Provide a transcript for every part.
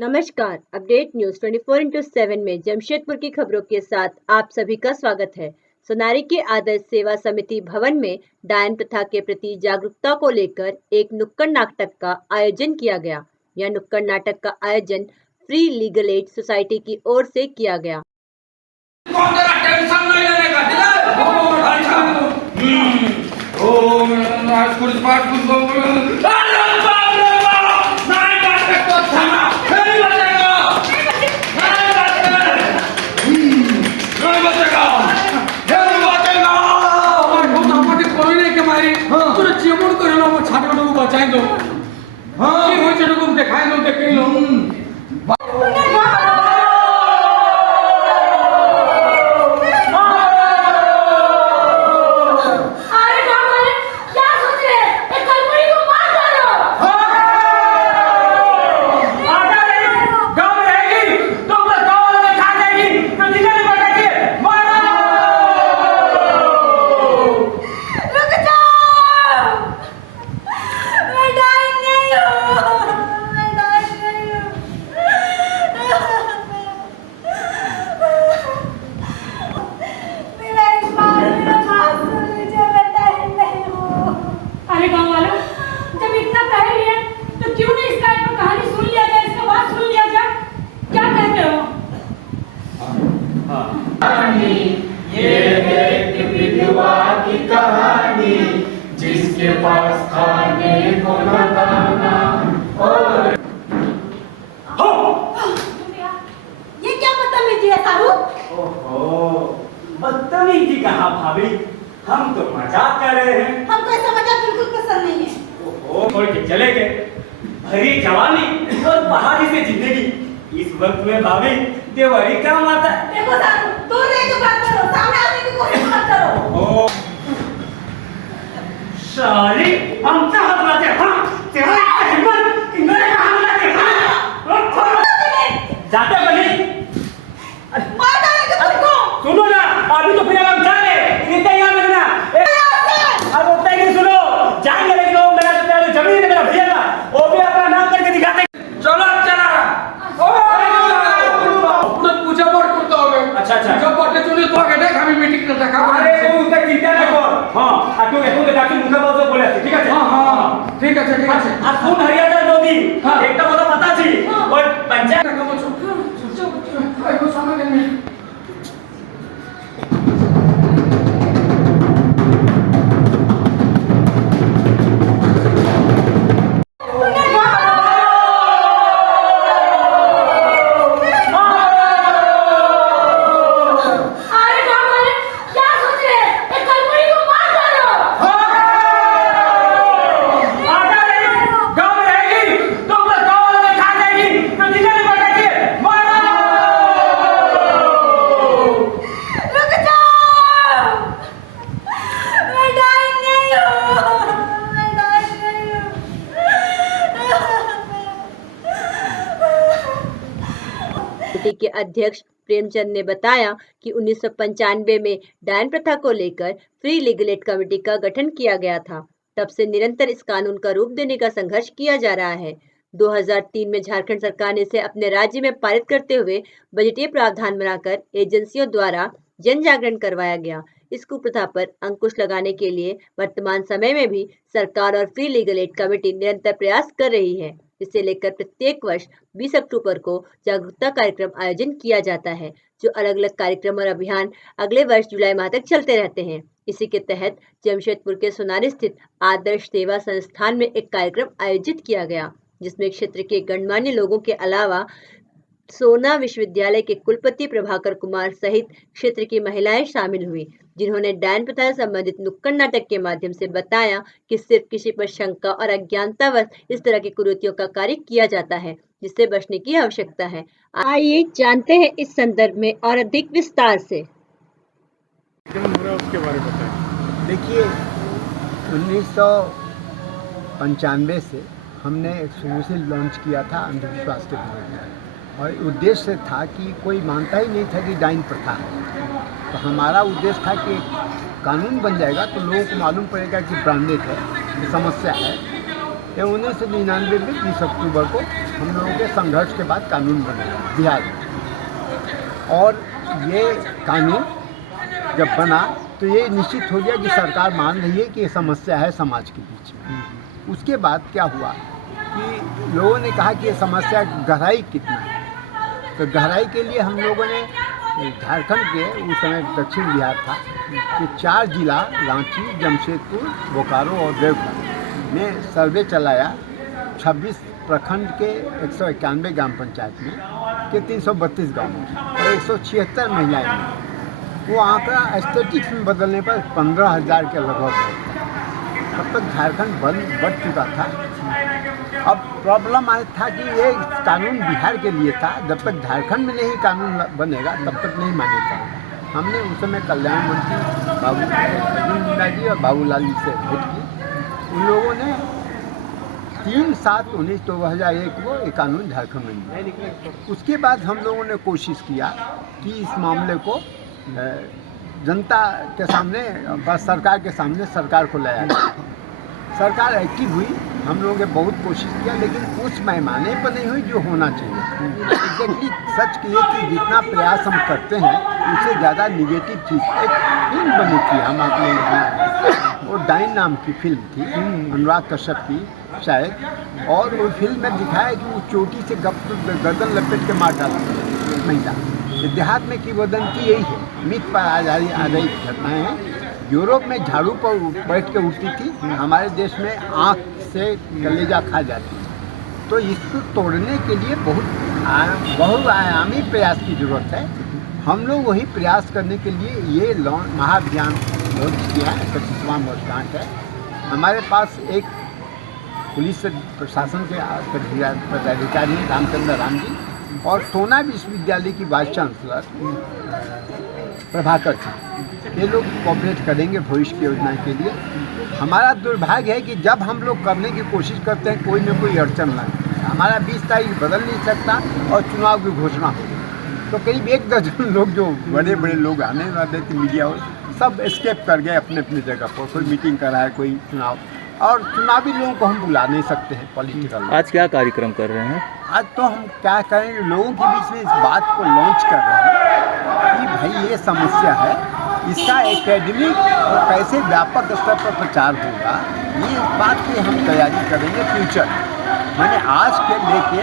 नमस्कार। Update news 24x7 में जमशेदपुर की खबरों के साथ आप सभी का स्वागत है। सोनारी के आदर्श सेवा समिति भवन में डायन प्रथा के प्रति जागरूकता को लेकर एक नुक्कड़ नाटक का आयोजन किया गया। यह नुक्कड़ नाटक का आयोजन फ्री लीगल एड सोसाइटी की ओर से किया गया। कहानी जिसके पास खाने को न दाना और ये क्या बदतमीजी है सारू? ओहो, बदतमीजी कहा भाभी, हम तो मजाक कर रहे हैं। हमको ऐसा मजाक बिल्कुल पसंद नहीं है। ओहो, छोड़ के चले गए। भरी जवानी और बहारी से जिंदगी, इस वक्त में भाभी देवरी काम आता है। देखो सारू, दूर रह के बात करो, सामने आने की कोशिश मत करो। ओह, सारी हम क्या हाथ लाते हैं? हाँ, तेरा हिम्मत कि मेरे हाथ लाते हैं? जाते बनी मार डालेंगे तुमको। सुनो ना, अभी तो फिर हम जा रहे हैं, इतना याद रखना। अब उतना ही सुनो, जाएंगे लेकिन वो मेरा जमीन है, मेरा भैया का, वो भी अपना नाम करके दिखाते। चलो चला पूजा पाठ करता होगा। अच्छा अच्छा, जब पाटे चले तो आगे देख हमें मीटिंग करता का। अरे वो उनका चिंता देखो। हां, आटो के तो जाके मुखा बात बोले ठीक है। हां हां ठीक है ठीक है। आज फोन हरियाणा दोगी एकटा কথা पता छी और पंचायत का बोलो आई को समझ नहीं। कमेटी के अध्यक्ष प्रेमचंद ने बताया कि 1995 में डायन प्रथा को लेकर फ्री लीगल एड कमेटी का गठन किया गया था। तब से निरंतर इस कानून का रूप देने का संघर्ष किया जा रहा है। 2003 में झारखंड सरकार ने इसे अपने राज्य में पारित करते हुए बजटीय प्रावधान बनाकर एजेंसियों द्वारा जन जागरण करवाया गया। इस कुप्रथा पर अंकुश लगाने के लिए वर्तमान समय में भी सरकार और फ्री लीगल एड कमेटी निरंतर प्रयास कर रही है। इसे लेकर प्रत्येक वर्ष 20 अक्टूबर को जागरूकता कार्यक्रम आयोजन किया जाता है, जो अलग अलग कार्यक्रम और अभियान अगले वर्ष जुलाई माह तक चलते रहते हैं। इसी के तहत जमशेदपुर के सोनारी स्थित आदर्श सेवा संस्थान में एक कार्यक्रम आयोजित किया गया, जिसमें क्षेत्र के गणमान्य लोगों के अलावा सोना विश्वविद्यालय के कुलपति प्रभाकर कुमार सहित क्षेत्र की महिलाएं शामिल हुई, जिन्होंने डायन प्रथा से संबंधित नुक्कड़ नाटक के माध्यम से बताया कि सिर्फ किसी पर शंका और अज्ञानतावश इस तरह की कुरीतियों का कार्य किया जाता है, जिससे बचने की आवश्यकता है। आइए जानते हैं इस संदर्भ में और अधिक विस्तार से। उसके बारे में बताएं। देखिए, 1995 से हमने एक शुरू से लॉन्च किया था अंधविश्वास के विरोध में, और उद्देश्य था कि कोई मानता ही नहीं था कि डायन प्रथा है। तो हमारा उद्देश्य था कि कानून बन जाएगा तो लोगों को मालूम पड़ेगा कि ब्रांडेड है, समस्या है, ये 1999 में 20 अक्टूबर को हम लोगों के संघर्ष के बाद कानून बना बिहार में। और ये कानून जब बना तो ये निश्चित हो गया कि सरकार मान रही है कि ये समस्या है समाज के बीच में। उसके बाद क्या हुआ कि लोगों ने कहा कि ये समस्या गहराई कितना है। तो गहराई के लिए हम लोगों ने झारखंड के उस समय दक्षिण बिहार था कि 4 जिला रांची, जमशेदपुर, बोकारो और देवघर में सर्वे चलाया 26 प्रखंड के 191 ग्राम पंचायत में के 332 गाँव में और 176 महिलाएं में। वो आंकड़ा एस्थेटिक्स में बदलने पर 15,000 के लगभग है। तब तक झारखंड बढ़ चुका था। अब प्रॉब्लम आया था कि ये कानून बिहार के लिए था, जब तक झारखंड में नहीं कानून बनेगा तब तक नहीं मान्यता होगा। हमने उस समय कल्याण मंत्री अर्जुन मुंडा जी और बाबूलाल जी से भेंट की। उन लोगों ने 3/7/2001 को ये कानून झारखंड में दिया। उसके बाद हम लोगों ने कोशिश किया कि इस मामले को जनता के सामने, सरकार के सामने सरकार को लाया गया। सरकार एक्टिव हुई, हम लोगों ने बहुत कोशिश किया, लेकिन उस पैमाने पर नहीं हुई जो होना चाहिए। एग्जैक्टली सच ये कि जितना प्रयास हम करते हैं उससे ज़्यादा निगेटिव चीज़। एक फिल्म बनी थी हम आप लोग, वो डाइन नाम की फिल्म थी, अनुराग कश्यप की शायद, और वो फिल्म में दिखाया कि वो चोटी से गर्दन लपेट के मार डाला महिला। देहात में किंवदंती यही है, मिथ पर आधारित घटनाएं हैं। यूरोप में झाड़ू पर बैठ के उठती थी, हमारे देश में आँख से कलेजा खा जाती है। तो इसको तोड़ने के लिए बहुआयामी प्रयास की ज़रूरत है। हम लोग वही प्रयास करने के लिए ये महाअभियान लॉन्च किया है। 25वां वर्षगांठ है। हमारे पास एक पुलिस प्रशासन के पदाधिकारी रामचंद्र राम जी और सोना विश्वविद्यालय की वाइस चांसलर प्रभाकर जी, ये लोग कोऑपरेट करेंगे भविष्य की योजना के लिए। हमारा दुर्भाग्य है कि जब हम लोग करने की कोशिश करते हैं कोई न कोई अड़चन ना। हमारा 20 तारीख बदल नहीं सकता और चुनाव की घोषणा हो गई तो करीब 1 दर्जन लोग जो बड़े बड़े लोग आने वाले थे मीडिया और सब एस्केप कर गए अपने अपने जगह पर। कोई मीटिंग कर रहा है, कोई चुनाव, और चुनावी लोगों को हम बुला नहीं सकते हैं पॉलिटिकल। आज क्या कार्यक्रम कर रहे हैं? आज तो हम क्या करें, लोगों के बीच में इस बात को लॉन्च कर रहे हैं कि भाई ये समस्या है, इसका एकेडमिक और कैसे व्यापक स्तर पर प्रचार होगा, ये इस बात की हम तैयारी करेंगे फ्यूचर। मैंने आज के लेके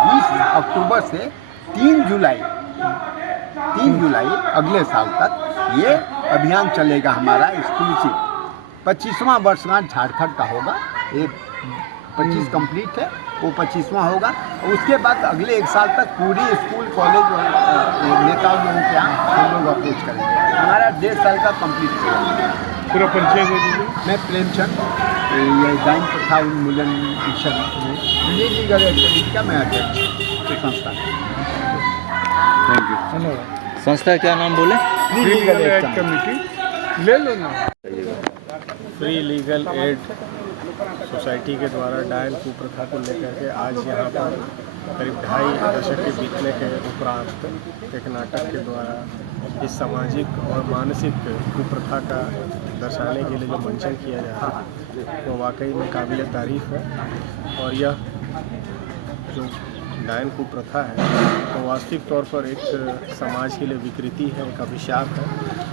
20 अक्टूबर से 3 जुलाई अगले साल तक ये अभियान चलेगा हमारा एक्सक्लूसिव। 25वां वर्षगांठ झारखंड का होगा। ये 25 कंप्लीट है, वो 25वां होगा। और उसके बाद अगले 1 साल तक पूरी स्कूल, कॉलेज और नेताओं लोगों के यहाँ हम लोग अप्रोच करेंगे। हमारा 1.5 साल का कंप्लीट होगा। पूरा परिचय दे दीजिए। मैं प्रेमचंद, ये डाइन प्रथा उन्मूलन मिशन में लीगल एड कमेटी का मैं अध्यक्ष संस्था। थैंक यू, धन्यवाद। संस्था क्या नाम बोले? लीगल एड कमेटी ले लो ना। फ्री लीगल एड सोसाइटी के द्वारा डायन कुप्रथा को लेकर के आज यहाँ पर करीब 2.5 दशक के बीतने के उपरांत एक नाटक के द्वारा इस सामाजिक और मानसिक कुप्रथा का दर्शाने के लिए जो मंचन किया जा रहा है वो वाकई में काबिल तारीफ़ है। और यह जो डायन कुप्रथा है तो वास्तविक तौर पर एक समाज के लिए विकृति है, एक अभिशाप है।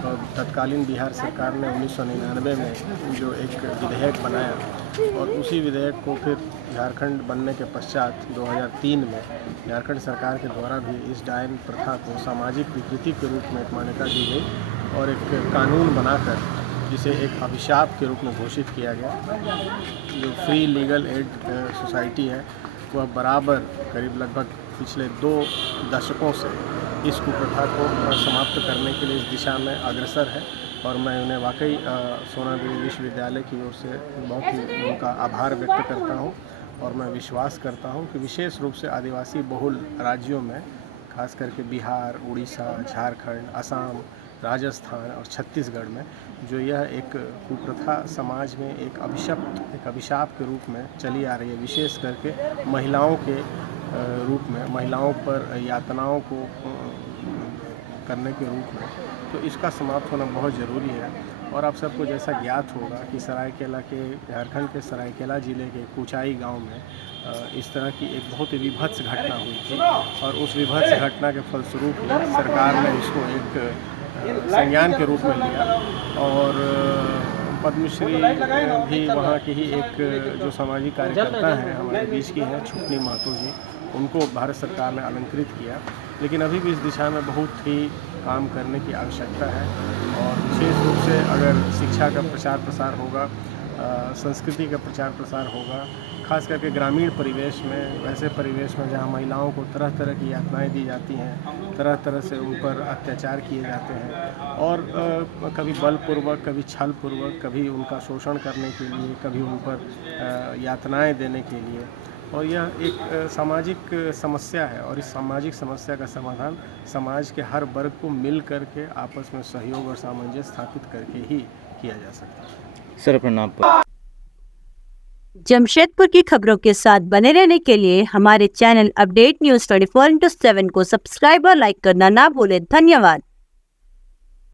और तत्कालीन बिहार सरकार ने 1999 में जो एक विधेयक बनाया और उसी विधेयक को फिर झारखंड बनने के पश्चात 2003 में झारखंड सरकार के द्वारा भी इस डायन प्रथा को सामाजिक विकृति के रूप में एक मान्यता दी गई और एक कानून बनाकर जिसे एक अभिशाप के रूप में घोषित किया गया। जो फ्री लीगल एड सोसाइटी है वह बराबर करीब लगभग पिछले 2 दशकों से इस कुप्रथा को समाप्त करने के लिए इस दिशा में अग्रसर है। और मैं उन्हें वाकई सोनादेवी विश्वविद्यालय की ओर से बहुत ही उनका आभार व्यक्त करता हूं। और मैं विश्वास करता हूं कि विशेष रूप से आदिवासी बहुल राज्यों में, खास करके बिहार, उड़ीसा, झारखंड, असम, राजस्थान और छत्तीसगढ़ में जो यह एक कुप्रथा समाज में एक अभिशाप के रूप में चली आ रही है, विशेष करके महिलाओं के रूप में, महिलाओं पर यातनाओं को करने के रूप में, तो इसका समाप्त होना बहुत ज़रूरी है। और आप सबको जैसा ज्ञात होगा कि सरायकेला के झारखंड के सरायकेला ज़िले के कुचाई गांव में इस तरह की एक बहुत ही विभत्स घटना हुई थी और उस विभत्स घटना के फलस्वरूप ही सरकार ने इसको एक संज्ञान के रूप में लिया और पद्मश्री भी वहाँ की ही एक जो सामाजिक कार्यकर्ता हैं हमारे बीच की हैं छुटनी महतो जी, उनको भारत सरकार ने अलंकृत किया। लेकिन अभी भी इस दिशा में बहुत ही काम करने की आवश्यकता है और विशेष रूप से अगर शिक्षा का प्रचार प्रसार होगा, संस्कृति का प्रचार प्रसार होगा, खास करके ग्रामीण परिवेश में, वैसे परिवेश में जहाँ महिलाओं को तरह तरह की यातनाएं दी जाती हैं, तरह तरह से उन पर अत्याचार किए जाते हैं और कभी बलपूर्वक, कभी छलपूर्वक, कभी उनका शोषण करने के लिए, कभी उन पर यातनाएं देने के लिए। और यह एक सामाजिक समस्या है और इस सामाजिक समस्या का समाधान समाज के हर वर्ग को मिल करके आपस में सहयोग और सामंजस्य स्थापित करके ही किया जा सकता है। सर अपना नाम पर। जमशेदपुर की खबरों के साथ बने रहने के लिए हमारे चैनल अपडेट न्यूज़ 24/7 को सब्सक्राइब और लाइक करना ना भूलें। धन्यवाद।